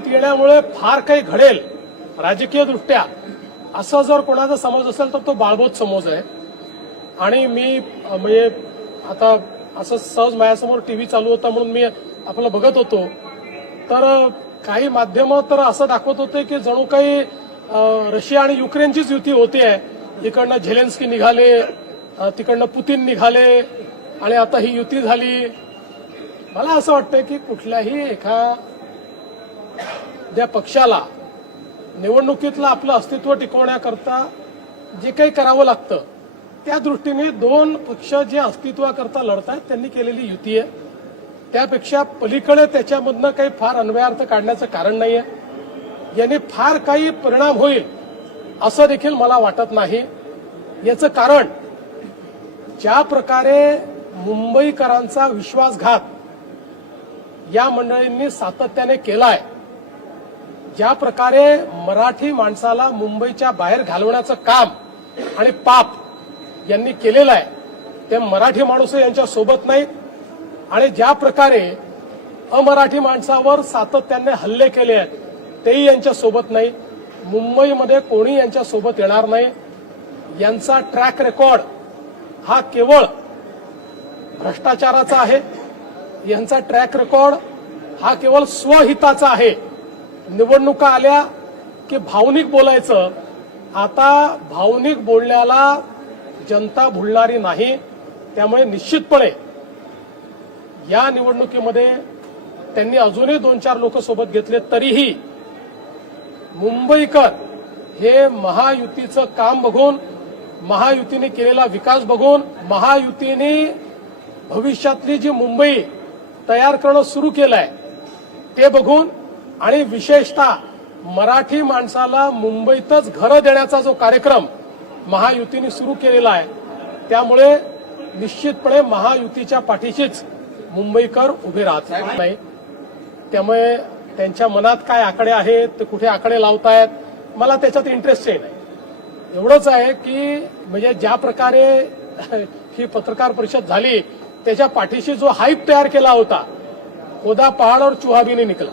सत्तेत येण्यामुळे फार काही घडेल राजकीय दृष्ट्या असं जर कोणाचा समज असेल तर तो बाळबोध समज आहे. आणि मी म्हणजे आता असं सहज माझ्यासमोर टीव्ही चालू होता म्हणून मी आपलं बघत होतो, तर काही माध्यमं तर असं दाखवत होते की जणू काही रशिया आणि युक्रेनचीच युती होती आहे. इकडनं झेलेन्स्की निघाले, तिकडनं पुतीन निघाले आणि आता ही युती झाली. मला असं वाटतं की कुठल्याही एखाद्या पक्षाला निवडणुकीतलं आपलं अस्तित्व टिकवण्याकरता जे काही करावं लागतं त्या दृष्टीने दोन पक्ष जे अस्तित्वाकरता लढतायत त्यांनी केलेली युती आहे. त्यापेक्षा पलीकडे त्याच्यामधनं काही फार अन्वयार्थ काढण्याचं कारण नाहीये. याने फार काही परिणाम होईल असं देखील मला वाटत नाही. याचं कारण ज्या प्रकारे मुंबईकरांचा विश्वासघात या मंडळींनी सातत्याने केलाय, ज्या प्रकारे मराठी माणसाला मुंबईच्या बाहेर घालवण्याचं काम आणि पाप यांनी केलेलं आहे, ते मराठी माणूस यांच्या सोबत नाहीत. आणि ज्या प्रकारे अमराठी माणसावर सातत्याने हल्ले केले आहेत तेही यांच्या सोबत नाही. मुंबईमध्ये कोणी यांच्या सोबत येणार नाही. यांचा ट्रॅक रेकॉर्ड हा केवळ भ्रष्टाचाराचा आहे. यांचा ट्रॅक रेकॉर्ड हा केवळ स्वहिताचा आहे. निवडणुका आल्या की भावनिक बोलायचं. आता भावनिक बोलण्याला जनता भुलणारी नाही. त्यामुळे निश्चितपणे या निवडणुकीमध्ये त्यांनी अजूनही 2-4 लोक सोबत घेतले तरीही मुंबईकर हे महायुतीचं काम बघून, महायुतीने केलेला विकास बघून, महायुतीने भविष्यातली जी मुंबई तयार करणं सुरू केलंय ते बघून आणि विशेषतः मराठी माणसाला मुंबईतच घरं देण्याचा जो कार्यक्रम महायुतीने सुरू केलेला आहे त्यामुळे निश्चितपणे महायुतीच्या पाठीशीच मुंबईकर उभे राहत नाही. त्यामुळे त्यांच्या मनात काय आकडे आहेत, ते कुठे आकडे लावतायत, मला त्याच्यात इंटरेस्टही नाही. एवढंच आहे की म्हणजे ज्या प्रकारे ही पत्रकार परिषद झाली त्याच्या पाठीशी जो हाईप तयार केला होता, खुदा पहाड और चुहा भी नहीं निकला.